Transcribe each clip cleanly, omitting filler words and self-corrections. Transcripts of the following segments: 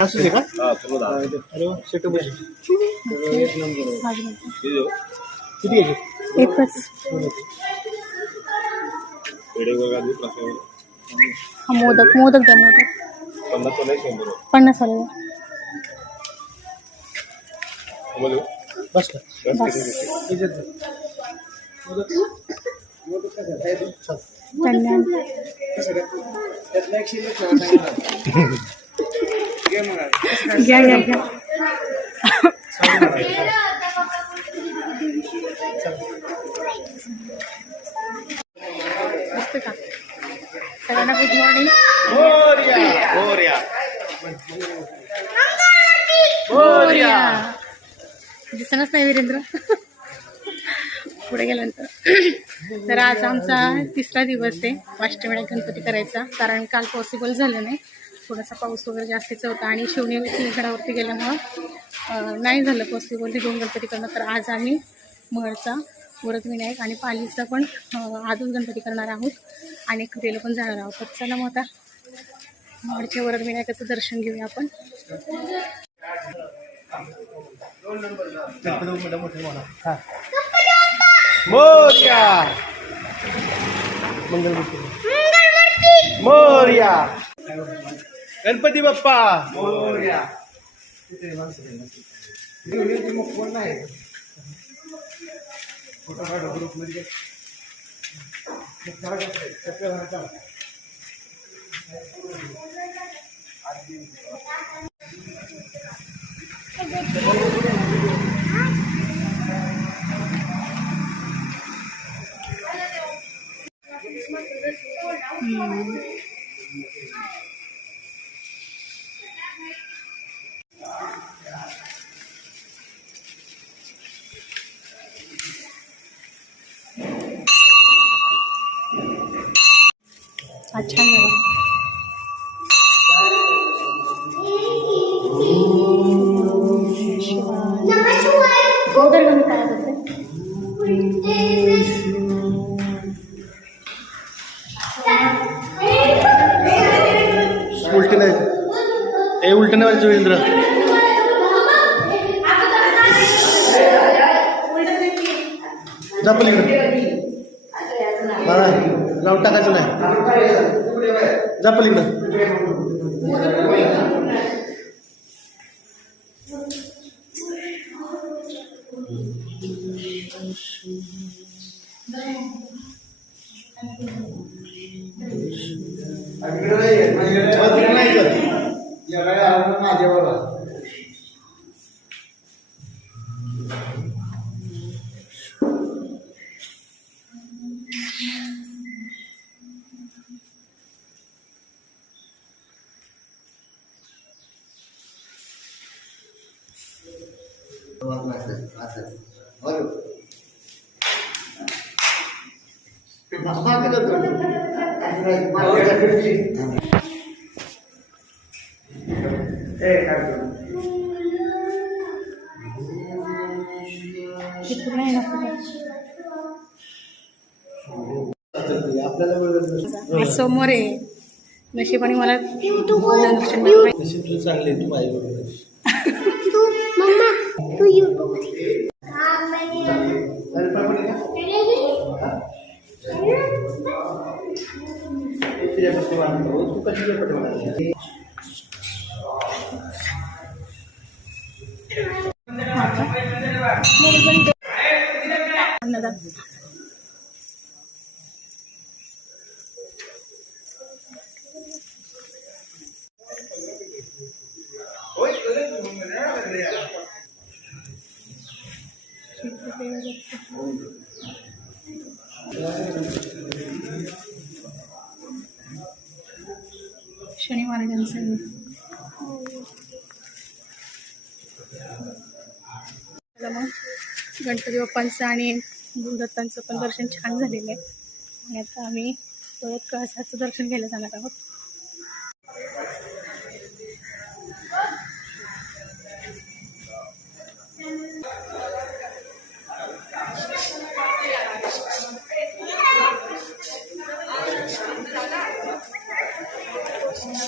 असंच आहे का? अरे वा, सेटअप किती घ्यायचे? एकच. मोदक मोदक द्या, मोदक 50 वाले द्या. बस का? बस. घ्या घ्या घ्या. मस्त का? सगळ्यांना गुड मॉर्निंग. दिसणच नाही वीरेंद्र पुढे गेल्यानंतर. तर आज आमचा 3रा दिवस आहे अष्टविनायक गणपती करायचा, कारण काल पॉसिबल झालं नाही, थोडासा पाऊस वगैरे जास्तीचा होता आणि शिवणी गडावरती गेल्यामुळं नाही झालं पॉसिबल ते 2 गणपती करणं. तर आज आम्ही महडचा वरदविनायक आणि पालीचा पण आजच गणपती करणार आहोत आणि खरेला पण जाणार आहोत. तर चला मग आता महडच्या वरदविनायकाचं दर्शन घेऊया आपण. मोरया मोरया गणपती बाप्पा मोरया. अच्छा झाला. उधर गण काय बोलते? उलटे नाही हे उलटे नाही व्हायचं वीरेंद्र. जा पलीकडे मला राऊंड टाकायचं नाही. जा पलीकडे. समोर आहे. नशिबाने मला चांगले तू शनी महाराजांचं मग गणपती बाप्पांचं आणि गुरुदत्तांचं पण दर्शन छान झालेलं आहे. आणि आता आम्ही परत कळसाचं दर्शन घ्यायला जाणार आहोत. ते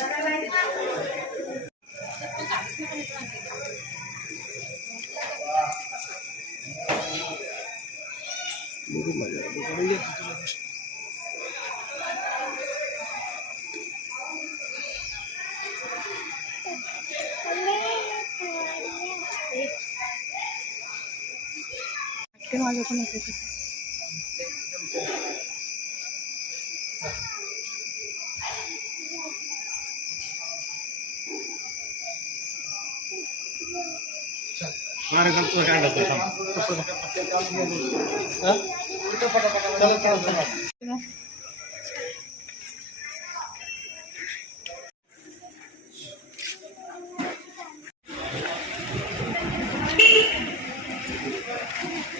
माझं पण होते.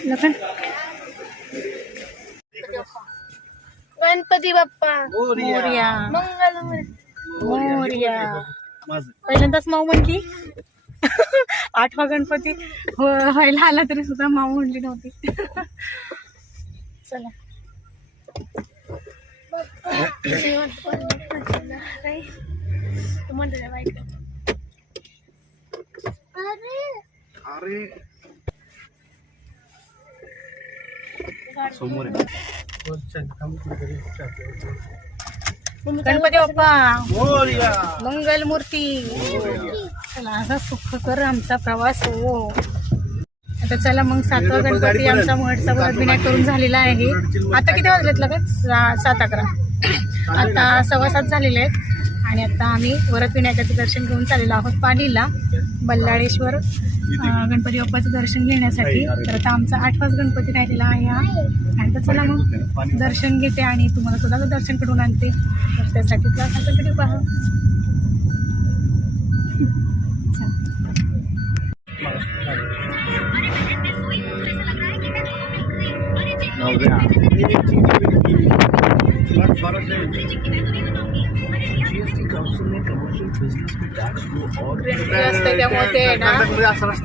लखन गणपती बाप्पा मोरया मंगल मोरया. पहिल्यांदाच माऊ म्हणली. 8वा गणपती व्हायला आला तरी सुद्धा माऊ म्हणली नव्हती. चला तू म्हणतो त्या बाईक अरे समोर आहे. गणपती बाप्पा मोरया. मंगल मूर्ती. चला असा सुखकर आमचा प्रवास हो. आता चला मग 7वा गणपती आमचा महोत्सव व्रत विनायक करून झालेला आहे. आता किती वाजलेत लगेच 7:11. आता 7:15 झालेले आहेत आणि आता आम्ही वरद विनायकाचं दर्शन घेऊन चाललेलो आहोत पालीला बल्लाळेश्वर गणपती बाप्पाचं दर्शन घेण्यासाठी. तर आता आमचा 8वाच गणपती राहिलेला आहे हा. आणि तर चला मग दर्शन घेते आणि तुम्हाला सुद्धा दर्शन करून आणते. तर त्यासाठी क्लास पहा. असते त्यामुळे ते आहे ना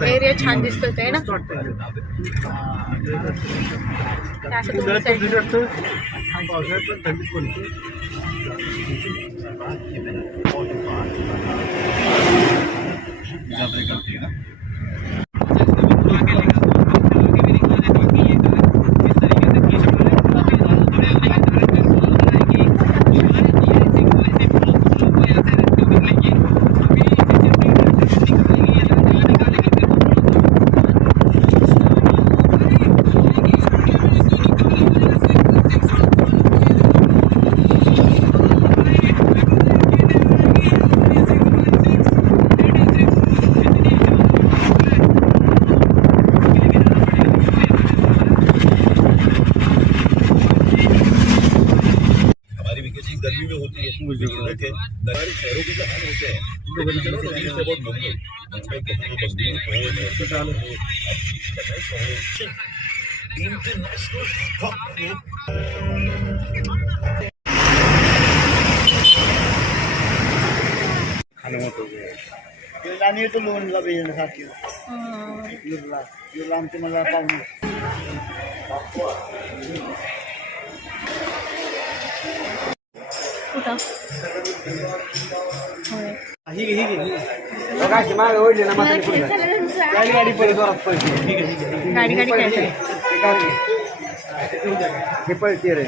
एरिया छान दिसतोय ते ना. असं पावसाळ्यात पण थंडीत पडते. गर्मी में होती है शहरों के हाल होते हैं आणि येतो लोणला बेजण्यासाठी युरला आमचे मला पाहुणे कुठं गाडी पडे जोरात पडते. गाडी गाडी काय हे पळते रे.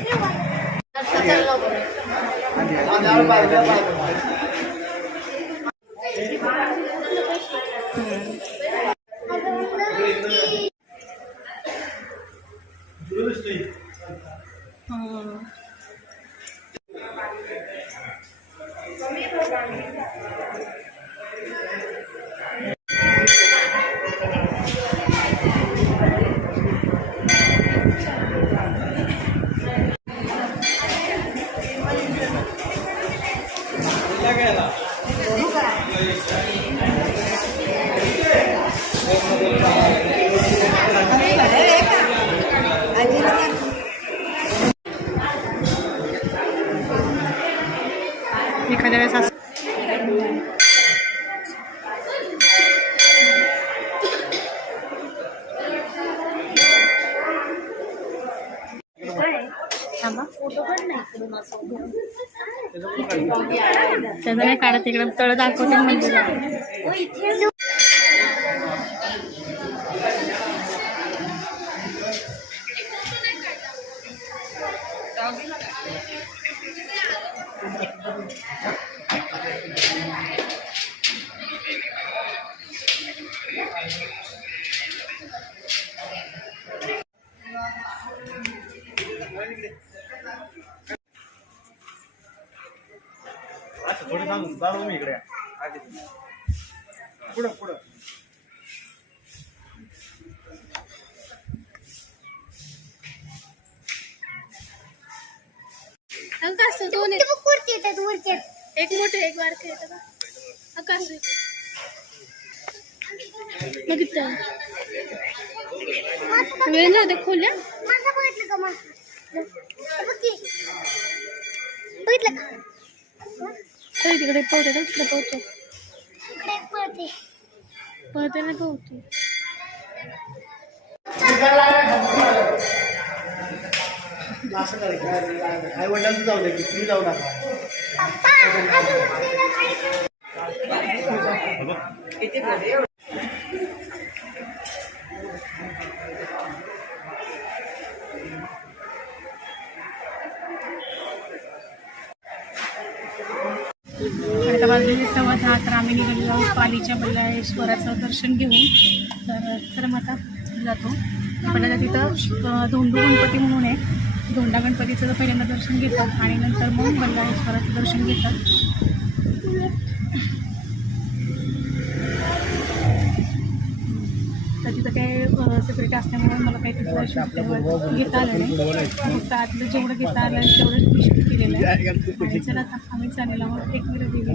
एखाद्या वेळेस असं थांबा. त्याचं नाही काढत, इकडे तळ दाखवते म्हणजे थोडं सांगू चालू मी इकडे पुढं पुढं आकाश दोन आहेत. एक मोठे एक बारके आहेत का? आकाश बघितलं वेळ ना ते खोल्या तिकडे पोहते ना, तिकडे पोहतो पळते ना पोहतो. असं करायचं आई वडिलांचं जाऊ दे की तुम्ही जाऊ नका आता वाजलेले 10:15 तर आम्ही निघालेलो पालीच्या बल्लाळेश्वराचं दर्शन घेऊन. तर चला मग आता जातो. आपल्याला तिथं धोंडू गणपती म्हणून आहे, धोंडा गणपतीचं पहिल्यांदा दर्शन घेतात आणि नंतर मग बल्लाळेश्वराचं दर्शन घेतात. तर तिथं काय सिक्युरिटी असल्यामुळे मला काही तिथं दर्शन घेता आलं नाही. फक्त आतलं जेवढं घेता आलं तेवढंच निश्चित केलेलं आहे. आणि चला आता आम्ही चालेल आहोत एकविरा देवीला.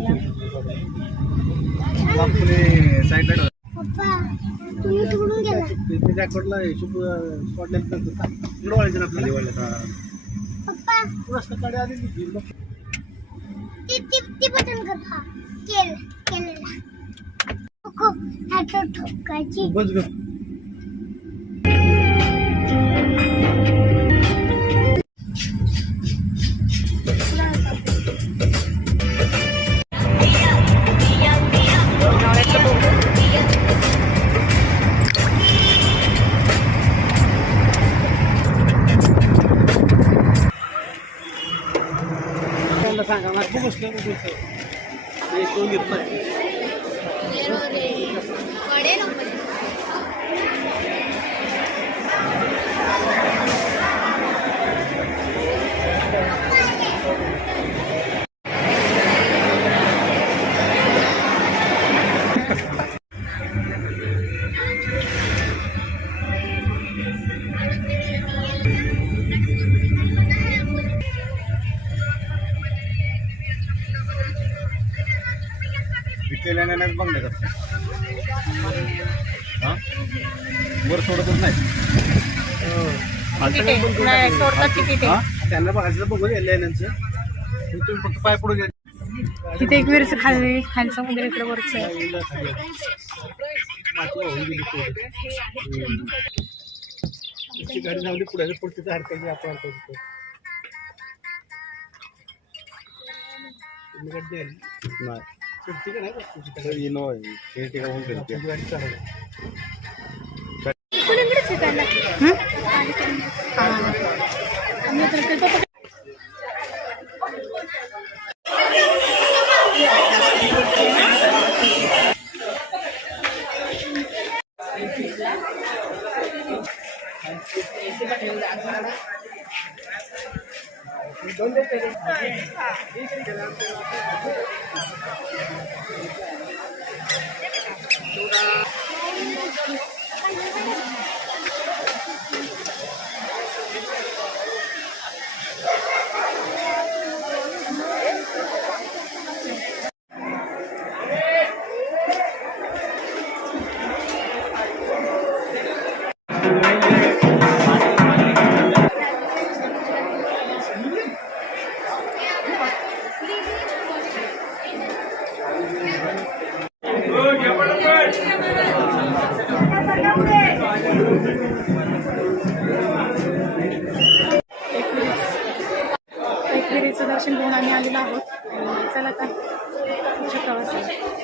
बस ग सांगा मला बघूच केल्याने बंद करतो हां वर सोडतच नाही सोडतात तिकीट आहे. त्यांना बघायचं बघू एअरलाईनचं तुम्ही फक्त पाय पडून तिथे एक वेळेस खालचं वगैरे इकडे वरच आहे. गाडी जाऊ दे पुढे पुढची हरकायची आपण नाही शेवटच्या प्रवासाला.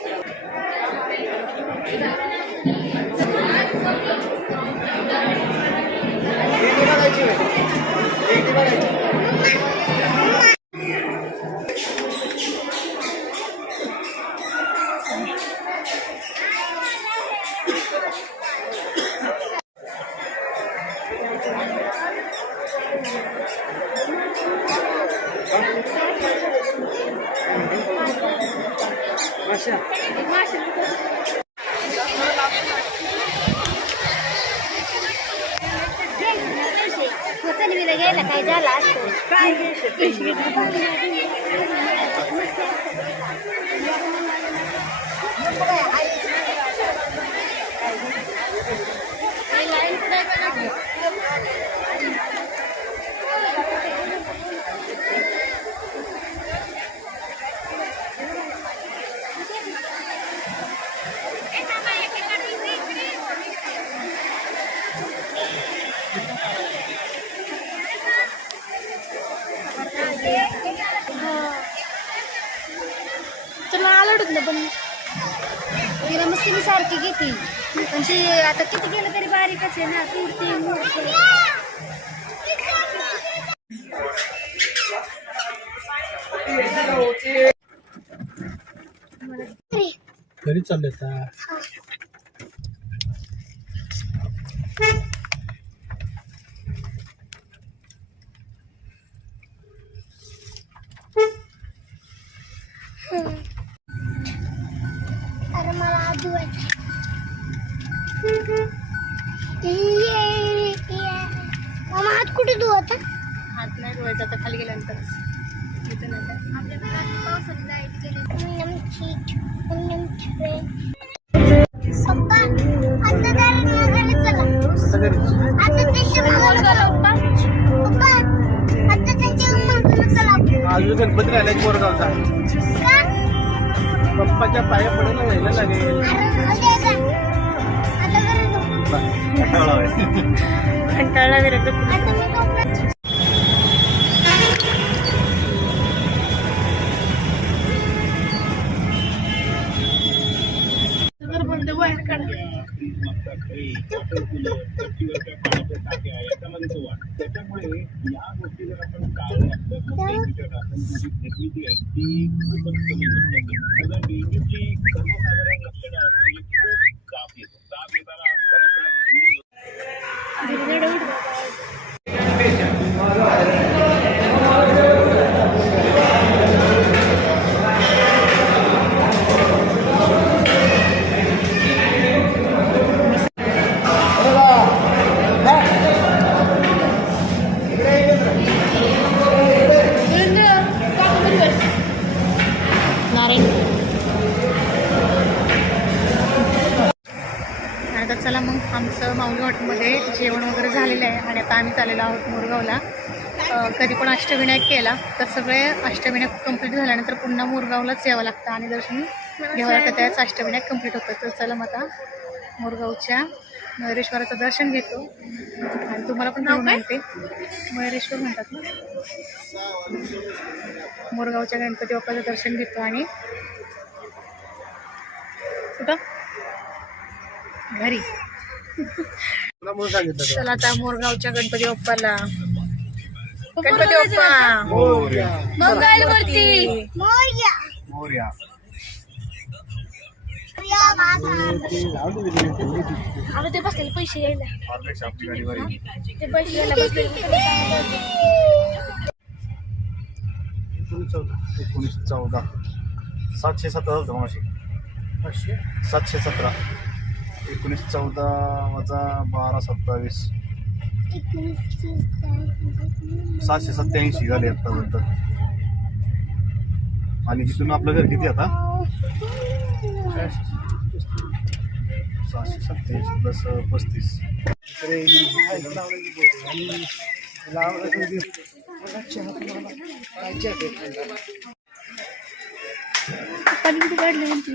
घ्यायला काय झालं असतं काय चला आलडत ना पण तिला मस्त मी सारखी घेते पण ती आता किती गेलं तरी बारीकच आहे ना तुरती घरी चालले का? अरे मला आजूबाजू मामा हात कुठे धुवायचा हात नाही धुवायचा आता खाली गेल्यानंतरच. इथं नाही काय. पप्पा आता घरी चला आता त्यांच्या पप्पा आता त्यांच्या चला अजून गणपती राहिला कोरगावचा पप्पाच्या पाया पडायला राहिला लागेल. कंटाळला विरक्त आता चला मग आमचं माऊली हॉटेलमध्ये जेवण वगैरे झालेलं आहे आणि आता आम्ही चाललेलो आहोत मोरगावला. कधी पण अष्टविनायक केला तर सगळे अष्टविनायक कंप्लीट झाल्यानंतर पुन्हा मोरगावलाच यावं लागतं आणि दर्शन घ्यावं लागतं. त्याच अष्टविनायक कंप्लीट होतं. तर चला मग आता मोरगावच्या मयुरेश्वराचं दर्शन घेतो आणि तुम्हाला पण नाव माहिती मयुरेश्वर म्हणतात ना. मोरगावच्या गणपती बाप्पाचं दर्शन घेतो आणि कुठं घरी. चला आता मोरगावच्या गणपती बाप्पाला. गणपती बाप्पा मंगलमूर्ती मोरया. आता ते बसलेले पैसे घ्यायला ते पैसे घ्यायला बसलेले 1914 717 माशी 717 1914 वजा 1227 787 झाले आतापर्यंत. आणि तिथून आपलं घर किती आता 687 प्लस 35 पाणी कुठे काढलं म्हणते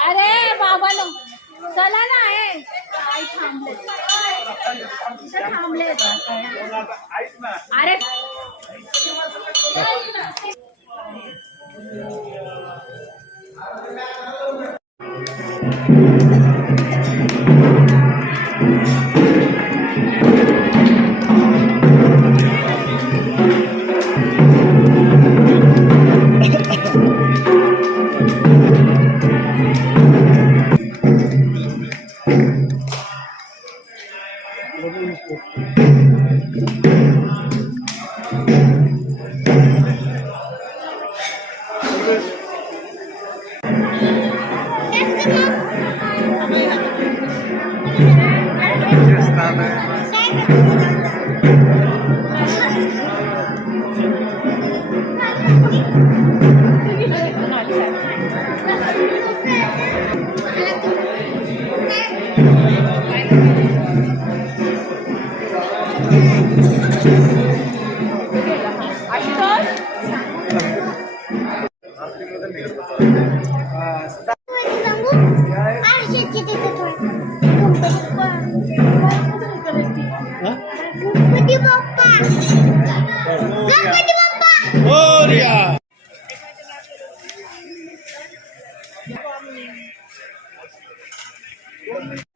अरे बाबा नो चला ना आहे आई थांबले अरे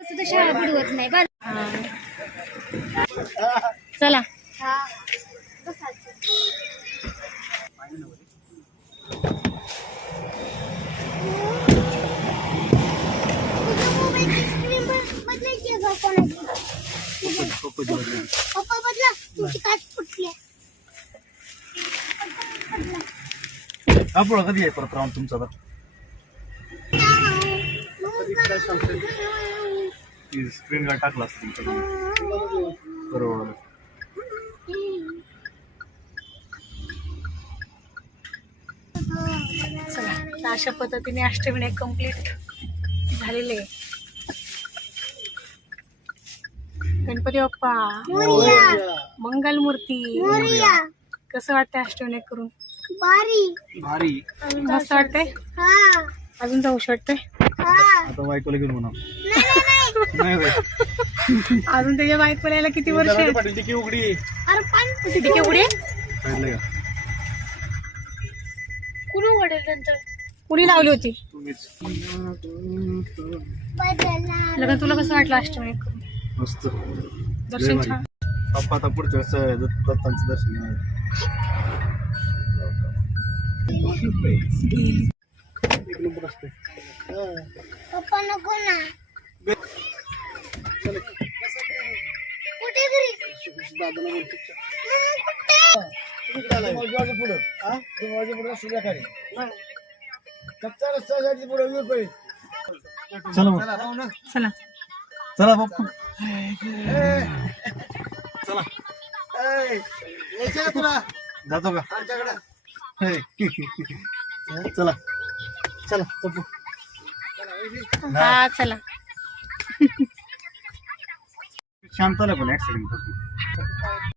सुद्धा शाळा बुडवत नाही बरं. चला पप्पा बदला तुमची काच फुटली आपण कधी आहे परत राऊंड तुमचा आता स्क्रीन गार्ड टाकला असतं तुमच्याकडे बरोबर चला तर अशा पद्धतीने अष्टविनायक कंप्लीट झालेले आहे. गणपती बाप्पा मंगलमूर्ती कसं वाटतंय अष्टविनायक करून भारी मस्त वाटतंय अजून जाऊशी वाटतंय आता बायकोला घेऊन म्हणा नाही अजून त्याच्या बायकोला यायला किती वर्ष आहेत? पाटील उघडी टिके उघडे पाहिलं का कुणी उघडेल नंतर कुणी लावली होती तुम्हीच लग्न तुला कसं वाटलं अष्टविनायक करून मस्त दर्शन छान पप्पा आता पुढच्या वेळेस दत्तांचं दर्शन घेणार. एक नंबर असते पप्पा नको ना कुठे घरी पुढं चला मग चला चला पप्पा चला जातो का चला चला पप्पू हा चला शांत पण ऍक्सिडेंट